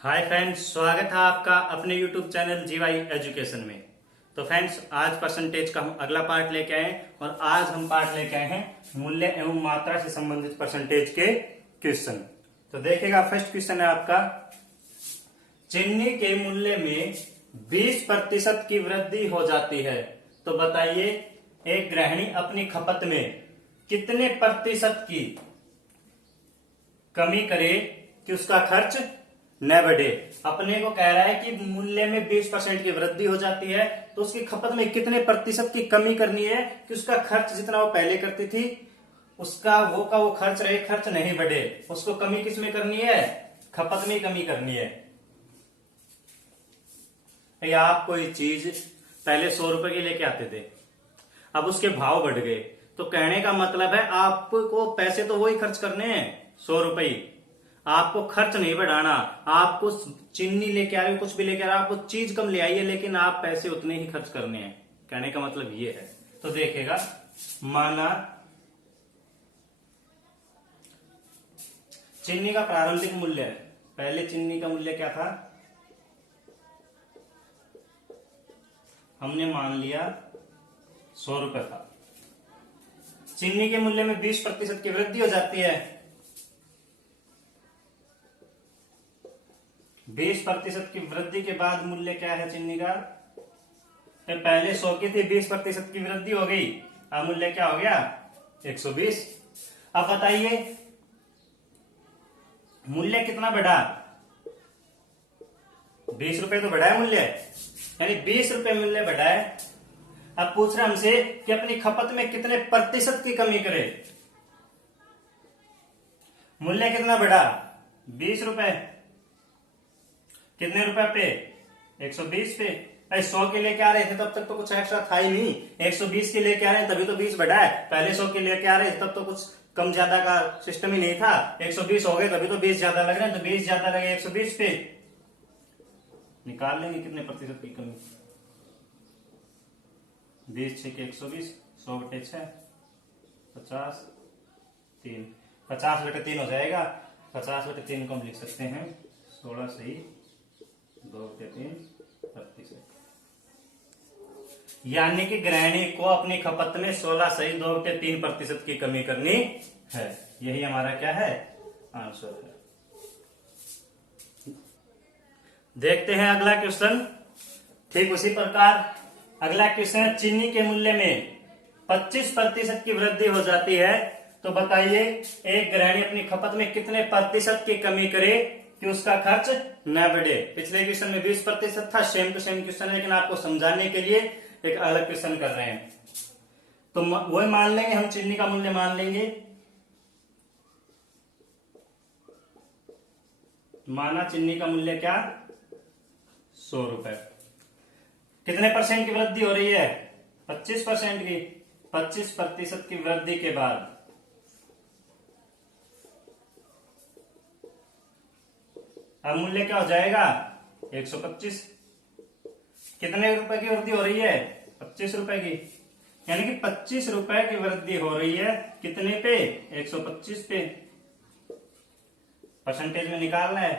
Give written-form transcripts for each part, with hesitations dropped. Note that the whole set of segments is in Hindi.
हाय फ्रेंड्स, स्वागत है आपका अपने यूट्यूब चैनल जीवाई एजुकेशन में। तो फ्रेंड्स, आज परसेंटेज का हम अगला पार्ट लेके आए और आज हम पार्ट लेके आए हैं मूल्य एवं मात्रा से संबंधित परसेंटेज के क्वेश्चन। तो देखिएगा, फर्स्ट क्वेश्चन है आपका, चीनी के मूल्य में 20% की वृद्धि हो जाती है तो बताइए एक गृहिणी अपनी खपत में कितने प्रतिशत की कमी करे कि उसका खर्च न बढ़े। अपने को कह रहा है कि मूल्य में 20% की वृद्धि हो जाती है तो उसकी खपत में कितने प्रतिशत की कमी करनी है कि उसका खर्च जितना वो पहले करती थी उसका वो खर्च रहे, खर्च नहीं बढ़े। उसको कमी किस में करनी है? खपत में कमी करनी है। या आप कोई चीज पहले 100 रुपए की लेके आते थे, अब उसके भाव बढ़ गए, तो कहने का मतलब है आपको पैसे तो वही खर्च करने हैं 100 रुपए, आपको खर्च नहीं बढ़ाना। आपको चीनी लेके आ रहे हो, कुछ भी लेके आ रहे हो, आपको चीज कम ले आइए लेकिन आप पैसे उतने ही खर्च करने हैं। कहने का मतलब ये है। तो देखिएगा, माना चीनी का प्रारंभिक मूल्य है, पहले चीनी का मूल्य क्या था, हमने मान लिया 100 रुपए था। चीनी के मूल्य में 20% की वृद्धि हो जाती है, 20% की वृद्धि के बाद मूल्य क्या है चीनी का? तो पहले 100 की थी, 20% की वृद्धि हो गई, अब मूल्य क्या हो गया? 120। अब बताइए मूल्य कितना बढ़ा? 20 रुपए तो बढ़ा है मूल्य, यानी 20 रुपए मूल्य बढ़ा है। अब पूछ रहे हमसे कि अपनी खपत में कितने प्रतिशत की कमी करे। मूल्य कितना बढ़ा? 20 रुपए, कितने रुपए पे? 120 पे। 100 के लेके आ रहे थे तब तक तो कुछ एक्स्ट्रा था ही नहीं, 120 के लेके आ रहे हैं तभी तो 20 बढ़ा है। पहले 100 के लेके आ रहे थे तब तो कुछ कम ज्यादा का सिस्टम ही नहीं था, 120 हो गए तभी तो 20 ज्यादा लग रहे हैं, तो 20 ज्यादा लगे 120 पे। निकाल लेंगे कितने प्रतिशत की कमी। 20 6 के 120, 100 बटे 6 50, 3 50 बटे 3 हो जाएगा। 50 बटे 3 को हम लिख सकते हैं 16 सही 2 बटे 3 प्रतिशत। यानी कि गृहिणी को अपनी खपत में 16 सही 2 बटे 3 प्रतिशत की कमी करनी है। यही हमारा क्या है? आंसर है। देखते हैं अगला क्वेश्चन। ठीक उसी प्रकार अगला क्वेश्चन है, चीनी के मूल्य में 25% की वृद्धि हो जाती है तो बताइए एक गृहिणी अपनी खपत में कितने प्रतिशत की कमी करे कि उसका खर्च न बढ़े। पिछले क्वेश्चन में 20% था, सेम टू सेम क्वेश्चन है, लेकिन आपको समझाने के लिए एक अलग क्वेश्चन कर रहे हैं। तो वही मान लेंगे हम, चीनी का मूल्य मान लेंगे, माना चीनी का मूल्य क्या? 100 रुपए। कितने परसेंट की वृद्धि हो रही है? 25% की। 25% की वृद्धि के बाद अब मूल्य क्या हो जाएगा? 125। कितने रुपए की वृद्धि हो रही है? 25 रुपए की। यानी कि 25 रुपए की वृद्धि हो रही है कितने पे? 125 पे। परसेंटेज में निकालना है,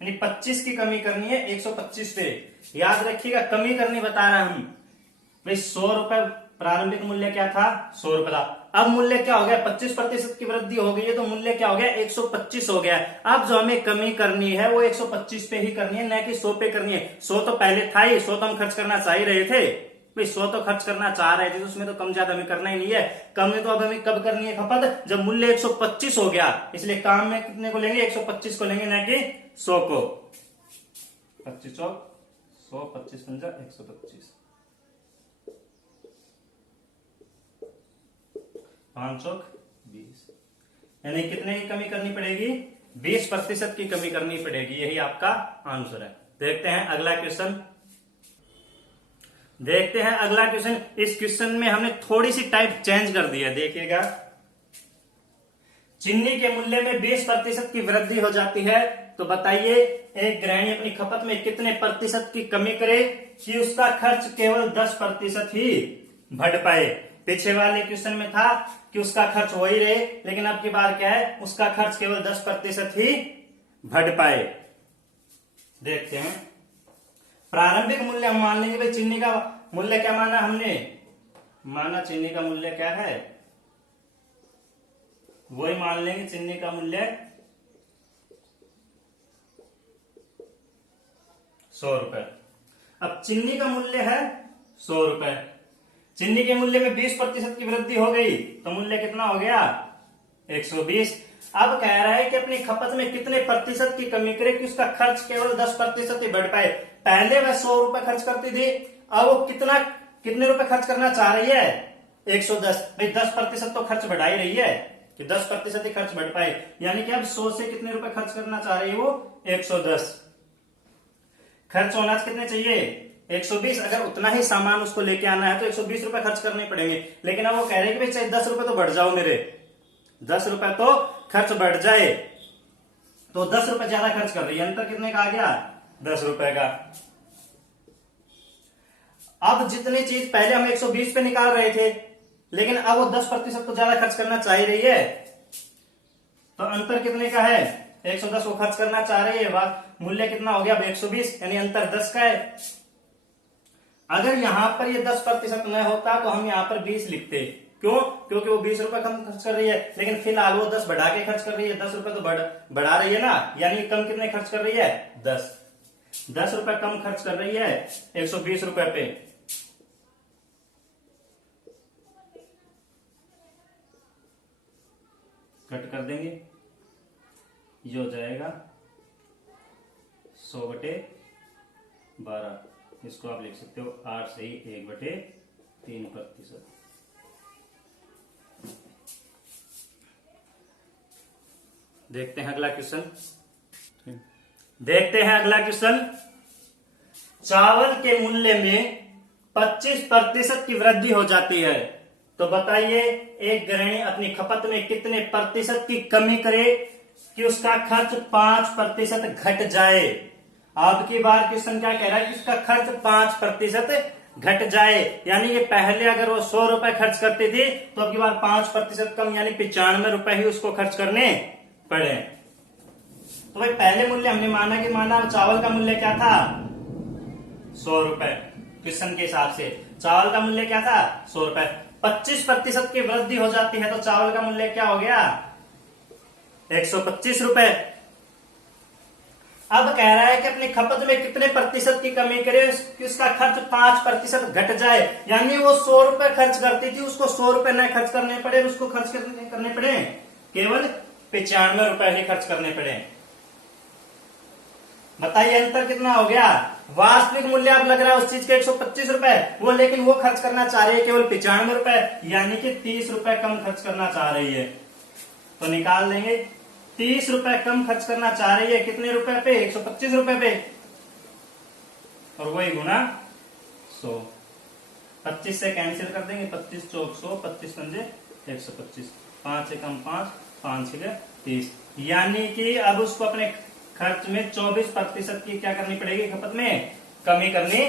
यानी 25 की कमी करनी है 125 पे। याद रखिएगा, कमी करनी बता रहा हम भाई। 100 रुपए प्रारंभिक मूल्य क्या था? 100 रुपए था। अब मूल्य क्या हो गया? 25% की वृद्धि हो गई है तो मूल्य क्या हो गया? 125 हो गया। अब जो हमें कमी करनी है वो 125 पे ही करनी है, न कि 100 पे करनी है। 100 तो पहले था ही, 100 तो हम खर्च करना चाह ही रहे थे भाई, 100 तो खर्च करना चाह रहे थे तो उसमें तो कम ज्यादा हमें करना ही नहीं है। कम में तो अब हमें कब करनी है खपत? जब मूल्य 125 हो गया। इसलिए काम में कितने को लेंगे? 125 को लेंगे, न कि 100 को। 25 चौक 100, 25 पंजा 125, 5 चौक 20। यानी कितने की कमी करनी पड़ेगी? 20% की कमी करनी पड़ेगी। यही आपका आंसर है। देखते हैं अगला क्वेश्चन। देखते हैं अगला क्वेश्चन। इस क्वेश्चन में हमने थोड़ी सी टाइप चेंज कर दी है। देखिएगा, चीनी के मूल्य में 20% की वृद्धि हो जाती है तो बताइए एक गृहिणी अपनी खपत में कितने प्रतिशत की कमी करे कि उसका खर्च केवल 10% ही बढ़ पाए। पीछे वाले क्वेश्चन में था कि उसका खर्च वही रहे, लेकिन अब की बार क्या है? उसका खर्च केवल 10% ही बढ़ पाए। देखते हैं। प्रारंभिक मूल्य हम मान लेंगे भाई, चीनी का मूल्य क्या माना हमने, माना चीनी का मूल्य क्या है, वही मान लेंगे, चीनी का मूल्य 100 रुपए। अब चीनी का मूल्य है 100 रुपए, चीनी के मूल्य में 20% की वृद्धि हो गई तो मूल्य कितना हो गया 120। अब कह रहा है कि अपनी खपत में कितने प्रतिशत की कमी करे कि उसका खर्च केवल 10% ही बढ़ पाए। पहले वह 100 रुपए खर्च करती थी, अब वो कितने रुपए खर्च करना चाह रही है 110। भाई 10% तो खर्च बढ़ा ही रही है कि 10% ही खर्च बढ़ पाए, यानी कि अब 100 से कितने रुपए खर्च करना चाह रही है वो 110। खर्च होना कितने चाहिए 120। अगर उतना ही सामान उसको लेके आना है तो 120 रुपए खर्च करने पड़ेंगे, लेकिन अब वो कह रहे हैं कि भाई चाहे 10 रुपए तो बढ़ जाओ मेरे, 10 रुपए तो खर्च बढ़ जाए, तो 10 रुपए ज्यादा खर्च कर रही है। अंतर कितने का आ गया 10 रुपए का। अब जितनी चीज पहले हम 120 पे निकाल रहे थे, लेकिन अब वो 10% तो ज्यादा खर्च करना चाह रही है, तो अंतर कितने का है 110 वो खर्च करना चाह रही है, वह मूल्य कितना हो गया 120, यानी अंतर 10 का है। अगर यहां पर ये 10% न होता तो हम यहां पर 20 लिखते, क्यों, क्योंकि वो 20 रुपए कम खर्च कर रही है, लेकिन फिलहाल वो 10 बढ़ा के खर्च कर रही है, 10 रुपए तो बढ़ा रही है ना, यानी कम कितने खर्च कर रही है 10 रुपए कम खर्च कर रही है 120 रुपए पे। कट कर देंगे, ये हो जाएगा 100/12, इसको आप लिख सकते हो 8 से ही 1/3%। देखते हैं अगला क्वेश्चन, देखते हैं अगला क्वेश्चन। चावल के मूल्य में 25% की वृद्धि हो जाती है, तो बताइए एक गृहिणी अपनी खपत में कितने प्रतिशत की कमी करे कि उसका खर्च 5% घट जाए। अब की बार क्वेश्चन क्या कह रहा है कि उसका खर्च 5% घट जाए, यानी ये पहले अगर वो 100 रुपए खर्च करती थी तो अब की बार 5% कम, यानी 95 रुपए ही उसको खर्च करने पड़े। तो भाई पहले मूल्य हमने माना चावल का मूल्य क्या था 100 रुपए, क्वेश्चन के हिसाब से चावल का मूल्य क्या था 100 रुपए। 25% की वृद्धि हो जाती है तो चावल का मूल्य क्या हो गया 125 रुपए। अब कह रहा है कि अपनी खपत में कितने प्रतिशत की कमी करे कि उसका खर्च 5% घट जाए, यानी वो 100 रुपए खर्च करती थी, उसको 100 रुपए न खर्च करने पड़े, उसको खर्च करने पड़े केवल 95 रुपए ही खर्च करने पड़े। बताइए अंतर कितना हो गया। वास्तविक मूल्य अब लग रहा है उस चीज के 125 रुपए, वो लेकिन वो खर्च करना चाह रही है केवल 95 रुपए, यानी कि 30 रुपए कम खर्च करना चाह रही है। तो निकाल लेंगे 30 रुपए कम खर्च करना चाह रही है कितने रुपए पे 125 रुपए पे, और वही गुना 100। 25 से कैंसिल कर देंगे, 25 चौक 100, 25 पंजे 125, 5 से कम 5, 5 से 30, यानी कि अब उसको अपने खर्च में 24% की क्या करनी पड़ेगी, खपत में कमी करनी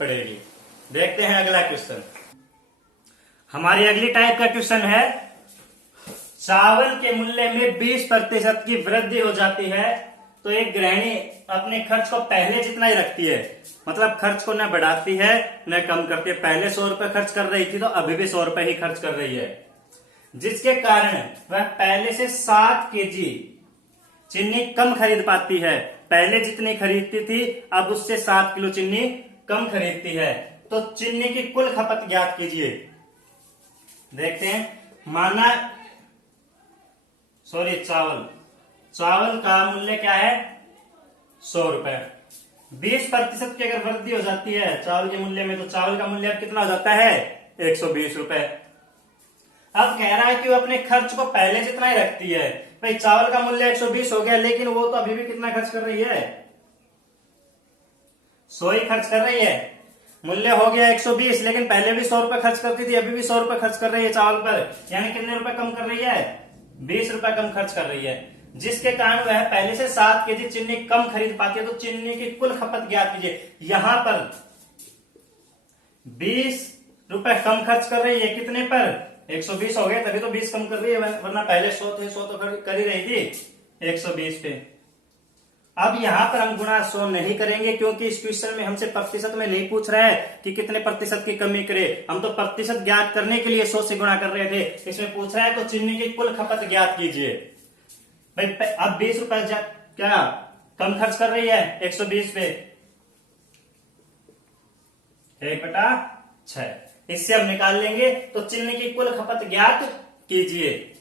पड़ेगी। देखते हैं अगला क्वेश्चन। हमारी अगली टाइप का क्वेश्चन है, चावल के मूल्य में 20% की वृद्धि हो जाती है तो एक गृहिणी अपने खर्च को पहले जितना ही रखती है, मतलब खर्च को न बढ़ाती है न कम करती है। पहले 100 रुपए खर्च कर रही थी तो अभी भी 100 रुपए ही खर्च कर रही है, जिसके कारण वह पहले से 7 केजी चीनी कम खरीद पाती है। पहले जितनी खरीदती थी अब उससे 7 किलो चीनी कम खरीदती है। तो चीनी की कुल खपत ज्ञात कीजिए। देखते हैं, माना चावल का मूल्य क्या है 100 रुपए। 20% की अगर वृद्धि हो जाती है चावल के मूल्य में, तो चावल का मूल्य अब कितना हो जाता है 120 रुपए। अब कह रहा है कि वो अपने खर्च को पहले जितना ही रखती है। भाई चावल का मूल्य 120 हो गया, लेकिन वो तो अभी भी कितना खर्च कर रही है 100 ही खर्च कर रही है। मूल्य हो गया 120, लेकिन पहले भी 100 रुपए खर्च करती थी, अभी भी 100 रुपए खर्च कर रही है चावल पर, यानी कितने रुपए कम कर रही है 20 रुपए कम खर्च कर रही है, जिसके कारण वह पहले से 7 केजी चीनी कम खरीद पाती है। तो चीनी की कुल खपत ज्ञात कीजिए। यहां पर 20 रुपए कम खर्च कर रही है, कितने पर 120 हो गए, तभी तो 20 कम कर रही है, वरना पहले 100 थे 100 तो कर ही रही थी 120 पे। अब यहां पर हम गुणा 100 नहीं करेंगे, क्योंकि इस क्वेश्चन में हमसे प्रतिशत में नहीं पूछ रहा है कि कितने प्रतिशत की कमी करे। हम तो प्रतिशत ज्ञात करने के लिए 100 से गुणा कर रहे थे। इसमें पूछ रहा है तो चीनी की कुल खपत ज्ञात कीजिए। भाई अब 20 रुपए क्या कम खर्च कर रही है 120 पे 1/6, इससे हम निकाल लेंगे। तो चीनी की कुल खपत ज्ञात कीजिए।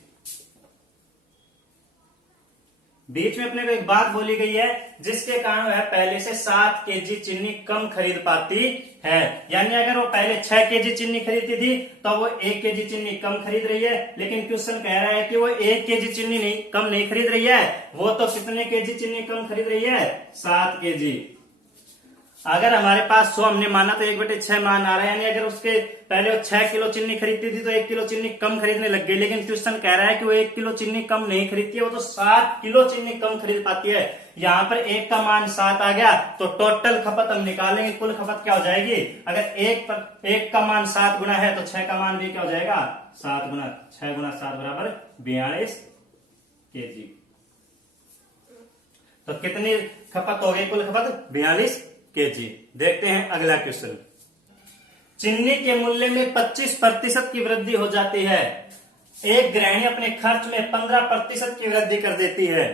बीच में अपने को एक बात बोली गई है, जिसके कारण वह पहले से 7 केजी चीनी कम खरीद पाती है। यानी अगर वो पहले 6 केजी चीनी खरीदती थी तो वो 1 केजी चीनी कम खरीद रही है। लेकिन क्वेश्चन कह रहा है कि वो 1 केजी चीनी नहीं कम नहीं खरीद रही है, वो तो कितने केजी चीनी कम खरीद रही है 7 केजी। अगर हमारे पास 100 हमने माना तो 1/6 मान आ रहा है, यानी अगर उसके पहले वो 6 किलो चीनी खरीदती थी तो 1 किलो चीनी कम खरीदने लग गई। लेकिन क्वेश्चन कह रहा है कि वो 1 किलो चीनी कम नहीं खरीदती है, वो तो 7 किलो चीनी कम खरीद पाती है। यहाँ पर 1 का मान 7 आ गया तो टोटल खपत हम निकालेंगे, कुल खपत क्या हो जाएगी। अगर 1 का मान 7 गुना है तो 6 का मान भी क्या हो जाएगा 7 गुना 6 गुना 7 बराबर 42 केजी। तो कितनी खपत हो गई कुल खपत 42 केजी। देखते हैं अगला क्वेश्चन। चीनी के मूल्य में 25% की वृद्धि हो जाती है। एक गृहिणी अपने खर्च में 15% की वृद्धि कर देती है।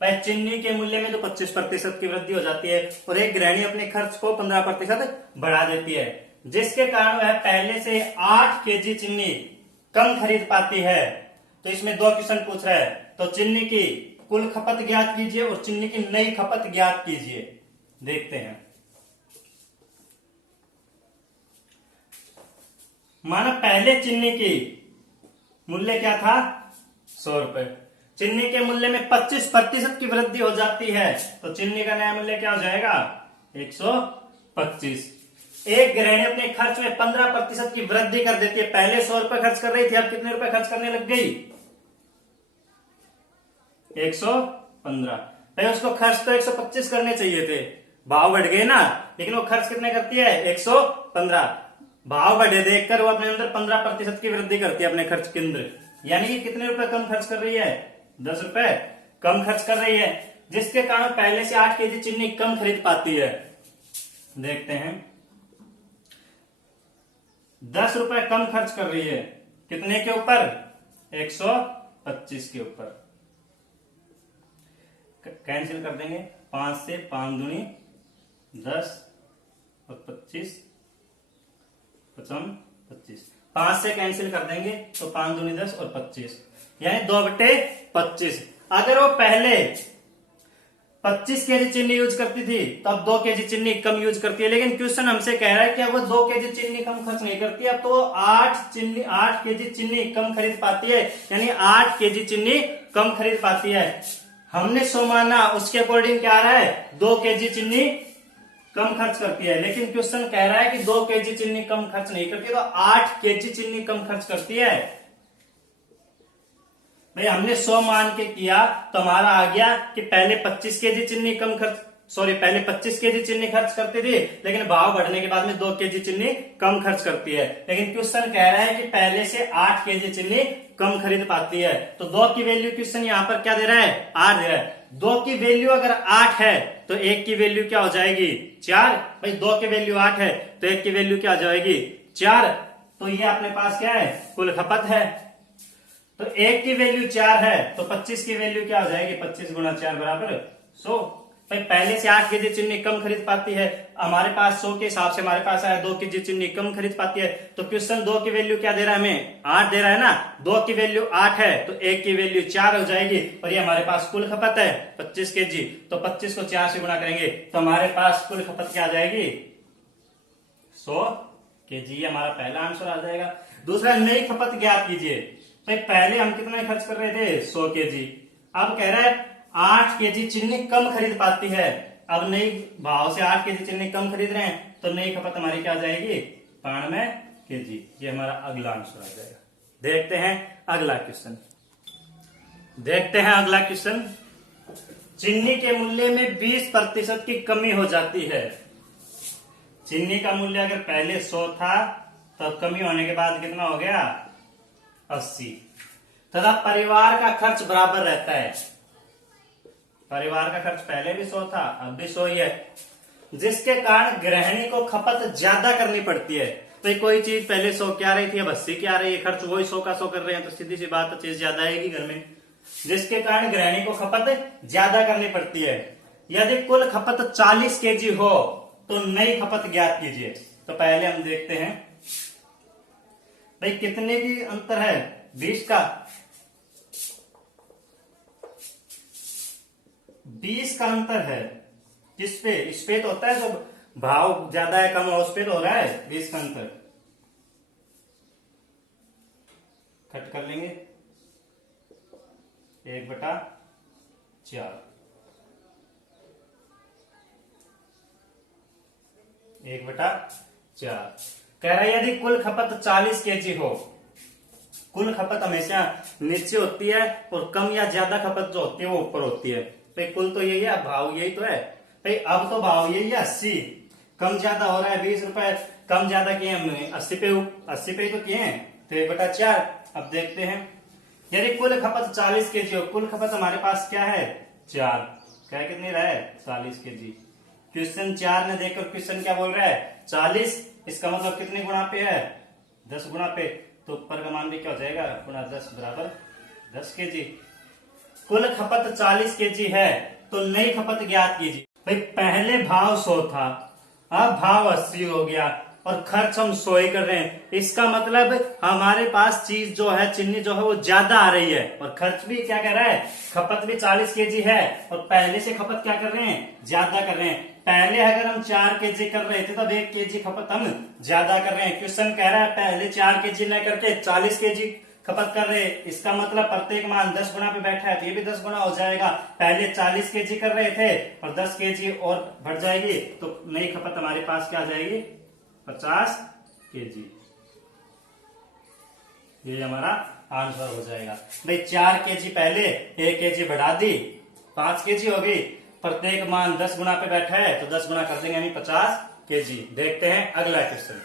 भाई चीनी के मूल्य में तो 25% की वृद्धि हो जाती है और एक गृहिणी अपने खर्च को 15% बढ़ा देती है, जिसके कारण वह पहले से 8 केजी चीनी कम खरीद पाती है। तो इसमें 2 क्वेश्चन पूछ रहा है। तो चीनी की कुल खपत ज्ञात कीजिए और चीनी की नई खपत ज्ञात कीजिए। देखते हैं। माना पहले चीनी की मूल्य क्या था 100 रुपए, चीनी के मूल्य में 25% की वृद्धि हो जाती है तो चीनी का नया मूल्य क्या हो जाएगा 125। एक गृहिणी अपने खर्च में 15% की वृद्धि कर देती है। पहले 100 रुपए खर्च कर रही थी, अब कितने रुपए खर्च करने लग गई 115। भाई उसको खर्च तो 125 करने चाहिए थे, भाव बढ़ गए ना, लेकिन वो खर्च कितने करती है 115। भाव बढ़े देखकर वो अपने अंदर 15% की वृद्धि करती है अपने खर्च के अंदर। यानी कि कितने रुपए कम खर्च कर रही है 10 रुपए कम खर्च कर रही है, जिसके कारण पहले से 8 केजी चीनी कम खरीद पाती है। देखते हैं 10 रुपए कम खर्च कर रही है कितने के ऊपर 125 के ऊपर। कैंसिल कर देंगे 5 से 5 दूनी 10 और 25 25 5 से कैंसिल कर देंगे तो 5 दूनी 10 और 25 यानी 2/25। अगर वो पहले 25 केजी चीनी यूज करती थी तो अब 2 केजी चीनी कम यूज करती है। लेकिन क्वेश्चन हमसे कह रहा है कि अब वो 2 केजी चीनी कम खर्च नहीं करती, अब तो 8 केजी चीनी कम खरीद पाती है, यानी 8 केजी चीनी कम खरीद पाती है। हमने 100 माना, उसके अकॉर्डिंग क्या आ रहा है 2 केजी चीनी कम खर्च करती है। लेकिन क्वेश्चन कह रहा है कि 2 केजी चीनी कम खर्च नहीं करती, तो 8 केजी चीनी कम खर्च करती है। भाई हमने 100 मान के किया तो हमारा आ गया कि पहले 25 केजी चीनी पहले 25 केजी चीनी खर्च करती थी, लेकिन भाव बढ़ने के बाद में 2 केजी चीनी कम खर्च करती है। लेकिन क्वेश्चन कह रहा है कि पहले से 8 केजी चीनी कम खरीद पाती है। तो 2 की वैल्यू क्वेश्चन यहाँ पर क्या दे रहा है 8 दे रहा है। 2 की वैल्यू अगर 8 है तो 1 की वैल्यू क्या हो जाएगी 4। भाई 2 की वैल्यू 8 है तो 1 की वैल्यू क्या हो जाएगी 4। तो ये अपने पास क्या है कुल खपत है। तो 1 की वैल्यू 4 है तो 25 की वैल्यू क्या हो जाएगी 25 गुना 4 बराबर 100। भाई पहले से 8 केजी चीनी कम खरीद पाती है, हमारे पास 100 के हिसाब से हमारे पास आया 2 केजी चीनी कम खरीद पाती है। तो क्वेश्चन 2 की वैल्यू क्या दे रहा है हमें 8 दे रहा है ना। 2 की वैल्यू 8 है तो 1 की वैल्यू 4 हो जाएगी और ये हमारे पास कुल खपत है 25 केजी। तो 25 को 4 से गुणा करेंगे तो हमारे पास कुल खपत क्या आ जाएगी 100 केजी। हमारा पहला आंसर आ जाएगा। दूसरा नई खपत ज्ञात कीजिए। भाई पहले हम कितना खर्च कर रहे थे 100 केजी, अब कह रहा है 8 केजी चीनी कम खरीद पाती है। अब नई भाव से 8 केजी चीनी कम खरीद रहे हैं तो नई खपत हमारी क्या आ जाएगी 92 केजी। ये हमारा अगला आंसर आ जाएगा। देखते हैं अगला क्वेश्चन। चीनी के मूल्य में 20% की कमी हो जाती है। चीनी का मूल्य अगर पहले 100 था तो कमी होने के बाद कितना हो गया 80 तथा परिवार का खर्च बराबर रहता है। परिवार का खर्च पहले भी 100 था, अब भी 100 ही है, जिसके कारण गृहिणी को खपत ज्यादा करनी पड़ती है। तो कोई चीज पहले 100 की आ रही थी, अब 80 की आ रही है, खर्च वही 100 का 100 कर रहे हैं, तो सीधी सी बात है चीज ज्यादा आएगी घर में, जिसके कारण गृहिणी को खपत ज्यादा करनी पड़ती है। यदि कुल खपत 40 केजी हो तो नई खपत ज्ञात कीजिए। तो पहले हम देखते हैं भाई कितने की अंतर है, 20 का, 20 का अंतर है। किस पे? इस पे तो होता है जो भाव ज्यादा है कम है उस पे तो हो रहा है 20 का अंतर। कट कर लेंगे, 1/4, 1/4 कह रहा है यदि कुल खपत 40 केजी हो, कुल खपत हमेशा नीचे होती है और कम या ज्यादा खपत जो होती है वो ऊपर होती है। भाई कुल तो यही है, भाव यही तो है भाई। अब तो भाव यही है 80, कम ज्यादा हो रहा है 20 रुपए कम ज्यादा किए हमने 80 पे तो किए हैं, तो 1/4। अब देखते हैं यदि कुल खपत 40 केजी हो, कुल खपत हमारे पास क्या है 4, क्या कितनी रहा है 40 केजी। क्वेश्चन 4 ने देखकर क्वेश्चन क्या बोल रहा है 40, इसका मतलब कितने गुणा पे है 10 गुणा पे, तो ऊपर का मान भी क्या हो जाएगा गुणा 10 बराबर 10 केजी। कुल खपत 40 केजी है तो नई खपत ज्ञात कीजिए। भाई पहले भाव 100 था, अब भाव 80 हो गया और खर्च हम 100 ही कर रहे हैं, इसका मतलब हमारे पास चीज जो है चिन्नी जो है वो ज्यादा आ रही है और खर्च भी क्या कर रहा है, खपत भी 40 केजी है और पहले से खपत क्या कर रहे हैं ज्यादा कर रहे हैं। पहले अगर हम 4 केजी कर रहे थे तब 1 केजी खपत हम ज्यादा कर रहे हैं। क्वेश्चन कह रहा है पहले 4 केजी न करके 40 केजी खपत कर रहे, इसका मतलब प्रत्येक मान 10 गुना पे बैठा है तो ये भी 10 गुना हो जाएगा। पहले 40 केजी कर रहे थे और 10 केजी और बढ़ जाएगी तो नई खपत हमारे पास क्या आ जाएगी 50 केजी। ये हमारा आंसर हो जाएगा। भाई 4 केजी पहले 1 केजी बढ़ा दी 5 केजी हो गई, प्रत्येक मान 10 गुना पे बैठा है तो 10 गुना कर देंगे यानी 50 केजी। देखते हैं अगला क्वेश्चन।